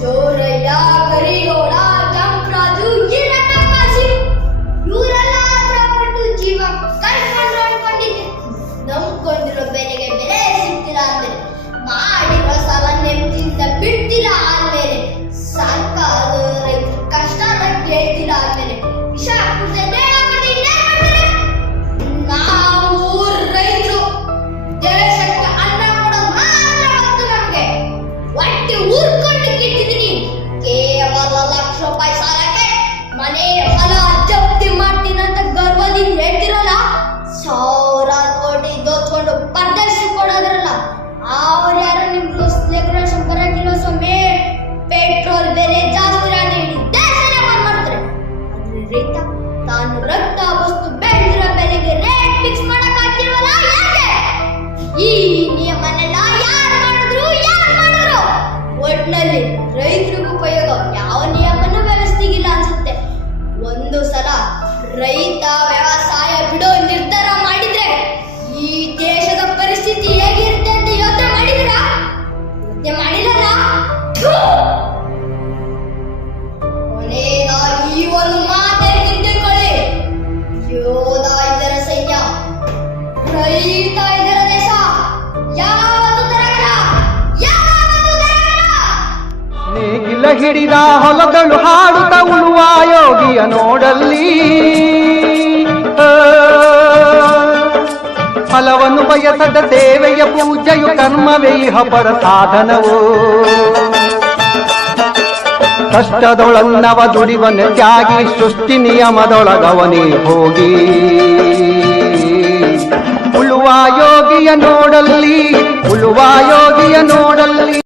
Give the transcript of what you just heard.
ಜೋರಯ್ಯ, ಕರಿಗೌಡ, ಕೆಂಪರಾಜು, ಈರಣ್ಣ, ಕಾಶಿ ಇವರೆಲ್ಲ ಆತರಪಟ್ಟು ಜೀವ ಕಳ್ಕೊಂಡ್ರು ಅನ್ಕೊಂಡಿದ್ದೆ. ನಂಬ್ಕೊಂಡಿರೋ ಬೆಲೆಗೆ ಬೆಲೆ ಸಿಗ್ತಿಲ್ಲ ಅಂದ್ಮೇಲೆ, ಮಾಡಿರೋ ಸಾಲ ನೆಮ್ಮದಿಯಿಂದ ಬಿಡ್ತಿಲ್ಲ ಆದ್ಮೇಲೆ, ಸರ್ಕಾರದ ರೈತರು ಕಷ್ಟನ ಕೇಳ್ತಿಲ್ಲ ಆದ್ಮೇಲೆ, ವಿಷ ಕುಡ್ದೆ ನೇಣ ಮಾಡಿ ಇನ್ನೇನ್ ಮಾಡ್ತಾರೆ? ನಾವು ರೈತರು ದೇಶಕ್ಕೆ ಅನ್ನ ಕೊಡೋದು ಮಾತ್ರ ಗೊತ್ತು ನಮ್ಗೆ. ಹೊಟ್ಟೆ ಊರ್ಕೊಂಡು ಕಿಟ್ಟಿದೀನಿ. ಕೇವಲ ಲಕ್ಷ ರೂಪಾಯಿ ಸಾಲಕ್ಕೆ ಮನೆ ಹೊಲ ಜಪ್ತಿ ಮಾಡ್ತೀನಿ ಅಂತ ಗರ್ವದಿಂದ ಹೇಳ್ತಿರಲ್ಲ, ಸಾವಿರಾರು ಕೋಟಿ ದೋಚ್ಕೊಂಡು ಪರದೇಶ ಕೊಡೋದ್ರಲ್ಲ, ಅವ್ರು ಯಾರು ನಿಮ್ ಲೆಕ್ಕರಾಶನ್ ಬರಂಗಿಲ್ಲ ಸ್ವಾಮಿ. ಪೆಟ್ರೋಲ್ ಬೆಲೆ ಜಾಸ್ತಿ ಹೇಳಿ ದೇಶನೇ ಬಂದ್ ಮಾಡ್ತಾರೆ. ಆದ್ರೆ ರೈತ ತಾನು ರಕ್ತ ವಸ್ತು ಬೆಳೆದಿರೋ ಬೆಲೆಗೆ ರೇಟ್ ಫಿಕ್ಸ್ ಮಾಡಕ್ ಆಗ್ತಿಲ್ವಲ್ಲ, ಯಾಕೆ? ಈ ನಿಯಮನೆಲ್ಲ ಯಾರು ಮಾಡಿದ್ರು? ಒಟ್ನಲ್ಲಿ ರೈತರಿಗೂ ಉಪಯೋಗ ಯಾವ ನಿಯಮನೂ ವ್ಯವಸ್ಥೆಗಿಲ್ಲ ಅನ್ಸುತ್ತೆ. ಒಂದು ಸಲ ರೈತ ವ್ಯವಸಾಯ ಬಿಡೋ ನಿರ್ಧಾರ ಮಾಡಿದ್ರೆ ಈ ದೇಶದ ಪರಿಸ್ಥಿತಿ ಹೇಗಿರುತ್ತೆ ಅಂತ ಯೋಚನೆ ಮಾಡಿದಿರಾ? ಯೋಚನೆ ಮಾಡಿಲ್ಲಲ್ಲ? ಕೊನೆಯದಾಗಿ ಈ ಒಂದು ಮಾತನ್ನು ತಿಳ್ಕೊಳ್ಳಿ. ಯೋಧ ಇದರ ಸೈನ್ಯ, ರೈತ ಇದರ ದೇಶ. ಯಾವತ್ತೂ ತರಗಲ್ಲ, ಯಾವತ್ತೂ ತರಗಲ್ಲ. ನೇಗಿಲ ಹಿಡಿದ ಹೊಲಗಳು ಹಾಡುತ್ತ ಉಳುವ ಯೋಗಿಯ ನೋಡಲ್ಲಿ, ಫಲವನ್ನು ಬಯಸದ ಸೇವೆಯ ಪೂಜೆಯು ಕರ್ಮವೇ ಇಹ ಪರ ಸಾಧನವು. ಕಷ್ಟದೊಳನ್ನವ ದುಡಿವನ ತ್ಯಾಗಿ, ಸೃಷ್ಟಿ ನಿಯಮದೊಳಗವನೇ ಹೋಗಿ. ಉಳುವ ಯೋಗಿಯ ನೋಡಲ್ಲಿ, ಉಳುವ ಯೋಗಿಯ ನೋಡಲ್ಲಿ.